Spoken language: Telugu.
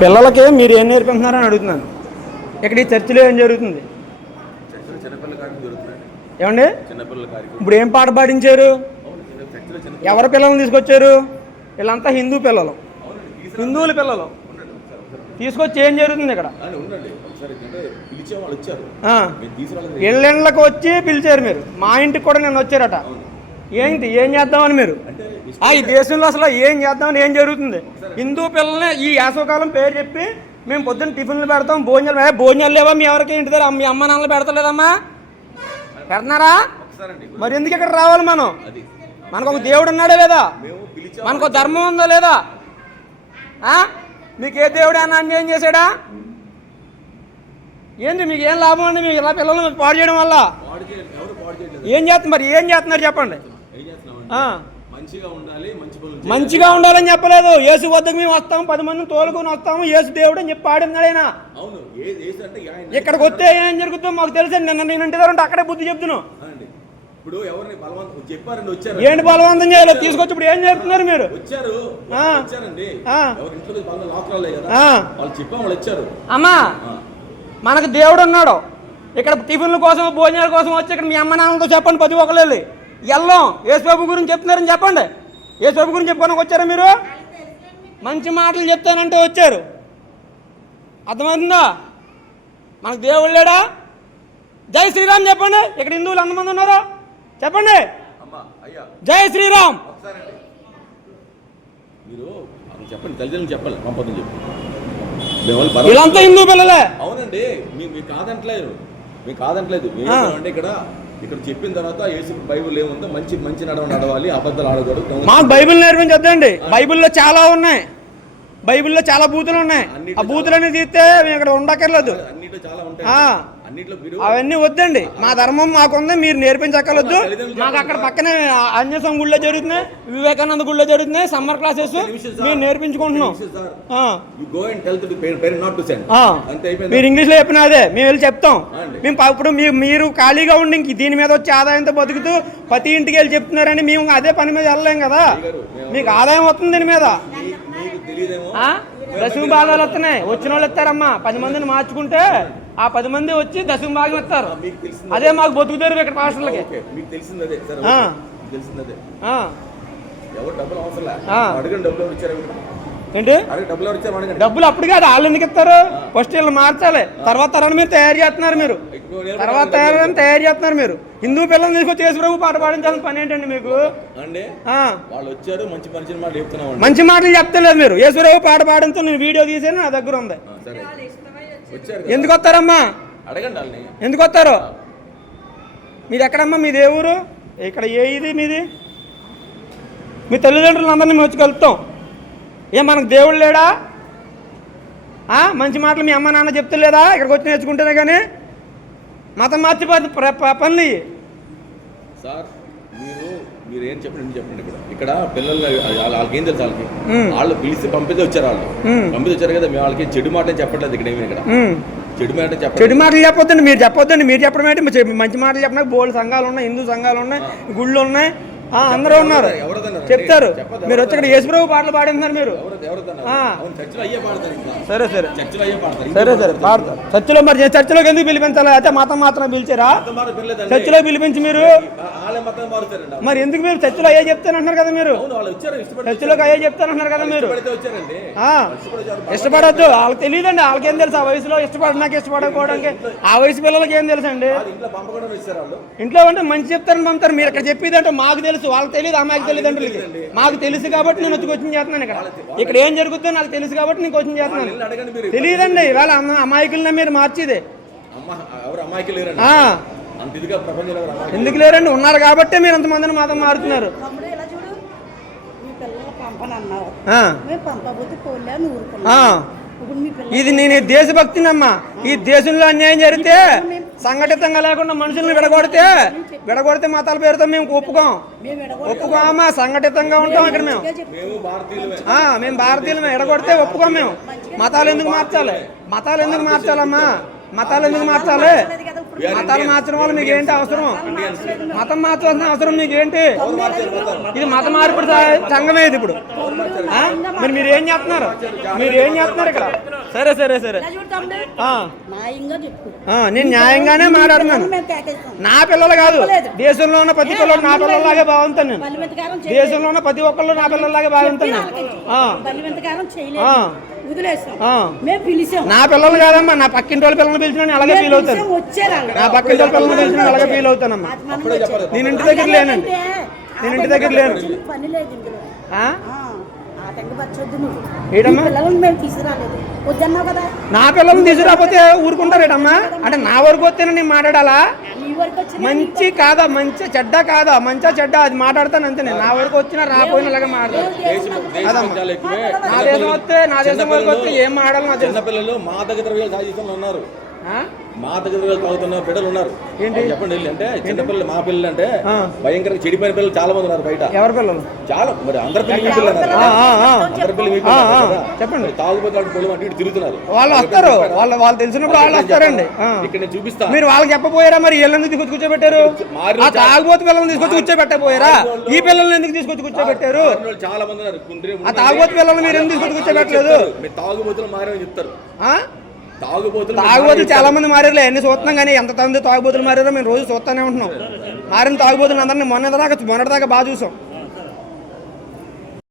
పిల్లలకి మీరు ఏం నేర్పిస్తున్నారని అడుగుతున్నాను. ఇక్కడ ఈ చర్చిలో ఏం జరుగుతుంది ఏమండి? ఇప్పుడు ఏం పాట పాడించారు? ఎవరి పిల్లల్ని తీసుకొచ్చారు? వీళ్ళంతా హిందూ పిల్లలు, హిందువుల పిల్లలు తీసుకొచ్చి ఏం జరుగుతుంది ఇక్కడ? ఇళ్ళకి వచ్చి పిలిచారు మీరు. మా ఇంటికి కూడా నేను వచ్చారట. ఏంటి ఏం చేద్దామని మీరు? ఈ దేశంలో అసలు ఏం చేద్దామని ఏం జరుగుతుంది? హిందూ పిల్లల్ని ఈ వేసవకాలం పేరు చెప్పి మేము పొద్దున్న టిఫిన్లు పెడతాం, భోజనాలు లేవా మీ ఎవరికి? ఇంటి దగ్గర మీ అమ్మ నాన్నలు పెడతలేదమ్మా? పెడుతున్నారా? మరి ఎందుకు ఇక్కడ రావాలి మనం? మనకు ఒక దేవుడు ఉన్నాడా లేదా? మనకు ఒక ధర్మం ఉందా లేదా? మీకు ఏ దేవుడు అన్న అన్యాయం చేశాడా? ఏంటి మీకు ఏం లాభం అండి? మీకు ఇలా పిల్లలు పాడు చేయడం వల్ల ఏం చేస్తున్నారు? మరి ఏం చేస్తున్నారు చెప్పండి? మంచిగా ఉండాలని చెప్పలేదు. యేసు వద్దకు మేము వస్తాము, 10 మందిని తోలుకొని వస్తాము, యేసు దేవుడు అని చెప్పి పాడినాడు ఆయన. ఇక్కడికి వస్తే ఏం జరుగుతుందో మాకు తెలుసు. నేను ఇంటి దగ్గర ఉంటే అక్కడే బుద్ధి చెప్తున్నాను. ఏంటి బలవంతం చేయాలి? తీసుకొచ్చి ఇప్పుడు ఏం చేస్తున్నారు మీరు? అమ్మా, మనకు దేవుడు ఉన్నాడు. ఇక్కడ టిఫిన్ల కోసం భోజనాల కోసం వచ్చి ఇక్కడ మీ అమ్మ నాన్నలతో చెప్పండి, 10 ఒకళ్ళు వెళ్ళి ఎల్లం యేసుబాబు గురించి చెప్తున్నారని చెప్పండి. యేసుబాబు గురించి చెప్పుకోవడానికి వచ్చారా మీరు? మంచి మాటలు చెప్తానంటే వచ్చారు. అర్థమవుతుందా? మనకు దేవుడు లేడా? జై శ్రీరామ్ చెప్పండి. ఇక్కడ హిందువులు ఎంతమంది ఉన్నారు చెప్పండి? జై శ్రీరామ్ వీళ్ళంతా హిందూ పిల్లలే. అవునండి, మీకు కాదంటలేదు. అంటే ఇక్కడ చెప్పిన తర్వాత యేసు బైబిల్ ఏముందో మంచి నడవాలి, అబద్ధాలు ఆడకూడదు. మాకు బైబిల్ నేర్పించొద్దండి. బైబిల్లో చాలా ఉన్నాయి, బైబిల్లో చాలా బూతులు ఉన్నాయి. ఆ బూతులన్నీ తీస్తే మేము ఇక్కడ ఉండక్కర్లేదు. అవన్నీ వద్దండి. మా ధర్మం మాకుంది, మీరు నేర్పించక్కర్లేదు. మాకు అక్కడ పక్కనే అన్యసం గుళ్ళో జరుగుతున్నాయి, వివేకానంద గుళ్ళో జరుగుతున్నాయి సమ్మర్ క్లాసెస్. మేము నేర్పించుకుంటున్నాం. మీరు ఇంగ్లీష్ లో చెప్పిన అదే మేము వెళ్ళి చెప్తాం. మేము ఇప్పుడు మీరు ఖాళీగా ఉండి ఇంక దీని మీద వచ్చి ఆదాయంతో బతుకుతూ ప్రతి ఇంటికి వెళ్ళి చెప్తున్నారని మేము అదే పని మీద వెళ్ళలేం కదా. మీకు ఆదాయం వస్తుంది దీని మీద. దశమ భాగాలు వస్తున్నాయి, వచ్చిన వాళ్ళు ఇస్తారమ్మా. 10 మందిని మార్చుకుంటే ఆ 10 మంది వచ్చి దశమ భాగం ఇస్తారు. అదే మాకు బతుకుతారు ఇక్కడ పాస్టర్లకి. ఏంటి డబ్బులు అప్పుడు కాదు, వాళ్ళు ఎందుకు ఇస్తారు? ఫస్ట్ వీళ్ళు మార్చాలి, తర్వాత తరాన్ని మీరు తయారు చేస్తున్నారు. మీరు హిందూ పిల్లల్ని తీసుకొచ్చి యేసు ప్రభు పాట పాడించాల్సిన పని ఏంటండి మీకు? మంచి మాటలు చెప్తలేదు మీరు. యేసు ప్రభు పాట పాడించు నేను వీడియో తీసాను, నా దగ్గర ఉంది. ఎందుకు వస్తారమ్మా? ఎందుకు వస్తారు? మీది ఎక్కడమ్మా? మీ దేవురు ఇక్కడ ఇది మీది. మీ తల్లిదండ్రులు అందరినీ మేము వచ్చి కలుపుతాం. మనకు దేవుడు లేడా? మంచి మాటలు మీ అమ్మ నాన్న చెప్తలేదా? ఇక్కడికి వచ్చి నేర్చుకుంటేనే కానీ మతం మార్చిపోతుంది పనులు. సార్ మీరు ఏం చెప్పండి ఇక్కడ పిల్లలు వాళ్ళకి ఏం తెలుసు? వాళ్ళు పిలిచి పంపితే వచ్చారు. పంపితే వచ్చారు కదా, మేము వాళ్ళకి చెడు మాటలు చెప్పట్లేదు. ఇక్కడ ఏమి ఇక్కడ చెడు మాటలు చెప్పొద్దండి. మీరు చెప్పొద్దండి. మీరు చెప్పడం ఏంటి? మంచి మాటలు చెప్పడానికి బోల్డ్ సంఘాలు ఉన్నాయి, హిందూ సంఘాలు ఉన్నాయి, గుళ్ళు ఉన్నాయి, అందరూ ఉన్నారు, చెప్తారు. మీరు వచ్చి ఇక్కడ యేసు ప్రభు పాటలు పాడిస్తున్నారు మీరు. సరే పాడతారు. చర్చిలో మరి చర్చిలోకి ఎందుకు పిలిపించాలి? అయితే మతం మాత్రం పిలిచారా? చర్చిలో పిలిపించి మీరు మరి ఎందుకు? మీరు చర్చిలో అయ్యే చెప్తానంటున్నారు కదా. మీరు చర్చిలోకి అయ్యే చెప్తానంటున్నారు కదా. మీరు ఇష్టపడద్దు. వాళ్ళకి తెలియదండి. వాళ్ళకేం తెలుసు? ఆ వయసులో ఇష్టపడకపోవడానికి ఆ వయసు పిల్లలకి ఏం తెలుసు అండి? ఇంట్లో అంటే మంచి చెప్తారని పంపుతారు. మీరు ఇక్కడ చెప్పేది అంటే మాకు తెలుసు, వాళ్ళకి తెలియదు. అమ్మాయికి తెలియదండ్రులకి మాకు తెలుసు కాబట్టి నేను వచ్చి కోచింగ్ చేస్తున్నాను. ఇక్కడ ఏం జరుగుతుందో నాకు తెలుసు కాబట్టి నేను కోచింగ్ చేస్తున్నాను. తెలియదండి. ఇవాళ అమాయకులనే మీరు మార్చేది. ఎందుకు లేరండి? ఉన్నారు కాబట్టి మీరు అంతమందిని మాత్రం మారుతున్నారు. ఇది నేను దేశభక్తినమ్మా. ఈ దేశంలో అన్యాయం జరిగితే సంఘటితంగా లేకుండా మనుషుల్ని విడగొడితే మతాల పేరుతో మేము ఒప్పుకోమా. సంఘటితంగా ఉంటాం ఇక్కడ మేము భారతీయులమే. విడగొడితే ఒప్పుకోం మేము. మతాలు ఎందుకు మార్చాలమ్మా? మతాలు ఎందుకు మార్చాలి? మతాలు మార్చడం వల్ల మీకు ఏంటి అవసరం? మతం మార్చాల్సిన అవసరం మీకు ఏంటి? ఇది మత మార్పిడి సంఘమే ఇది ఇప్పుడు. ఆ? మరి మీరు ఏం చేస్తున్నారు? మీరు ఏం చేస్తున్నారు ఇక్కడ? సరే సరే సరే ఆ. ఆ, నేను న్యాయంగానే మాట్లాడుతున్నాను. నా పిల్లలు కాదు, దేశంలో ఉన్న ప్రతి పిల్లలు నా పిల్లల్లాగే బాగుంటాను నేను. దేశంలో ఉన్న ప్రతి ఒక్కళ్ళు నా పిల్లల్లాగే బాగుంటాను నేను. నా పిల్లలు కాదమ్మా, నా పక్కింటి వాళ్ళ పిల్లల్ని పిలిచిన అలాగే ఫీల్ అవుతాను. నా పక్కింటి వాళ్ళ పిల్లల్ని పిలిచిన అలాగే ఫీల్ అవుతానమ్మా. నేను ఇంటి దగ్గర లేనండి, నేను ఇంటి దగ్గర లేను. నా పిల్లల్ని తీసుకురాకపోతే ఊరుకుంటారేటమ్మా? అంటే నా వరకు వస్తేనే నేను మాట్లాడాలా? మంచి కాదా, మంచి చెడ్డ కాదా, మంచిగా చెడ్డ అది మాట్లాడతాను అంతే. నేను నా వరకు వచ్చినా రాపోయినా అలాగే మాట్లాడతాను. నా దేశం వస్తే, నా దేశం వరకు వస్తే ఏం మాట్లాడాలి? నా చిన్న పిల్లలు మా దగ్గర ఉన్నారు, మా దగ్గర తాగుతున్న బిడ్డలు ఉన్నారు. ఏంటి చెప్పండి అంటే చిన్న పిల్లలు, మా పిల్లలు అంటే భయంకరంగా చెడిపోయిన పిల్లలు చాలా మంది ఉన్నారు బయట. ఎవరి పిల్లలు? చాలా మరి అందరి పిల్లలు చెప్పండి. తాగుబోతు పొలం అంటే ఇటు తిరుగుతున్నారు. వాళ్ళు వస్తారు, వాళ్ళు తెలిసినప్పుడు వాళ్ళు వస్తారండి. ఇక్కడ నేను చూపిస్తా. మీరు వాళ్ళకి చెప్పపోయారా? మరి వీళ్ళని తీసుకొచ్చి కూర్చోబెట్టారు. ఆ తాగుబోతు పిల్లల్ని తీసుకొచ్చి కూర్చోబెట్టపోయారా? ఈ పిల్లల్ని ఎందుకు తీసుకొచ్చి కూర్చోబెట్టారు? చాలా మంది ఉన్నారు. ఆ తాగుబోతు పిల్లల్ని మీరు ఎందుకు తీసుకొచ్చి కూర్చోబెట్టలేదు? మీరు తాగుబోతులు మారని చెప్తారు. తాగుబోతులు చాలా మంది మారారు, అన్ని చూస్తున్నాం. కానీ ఎంత మంది తాగుబోతులు మారారో మేము రోజు చూస్తూనే ఉంటున్నాం. మారిన తాగుబోతులు అందరినీ మొన్నటిదాకా బాగా చూసాం.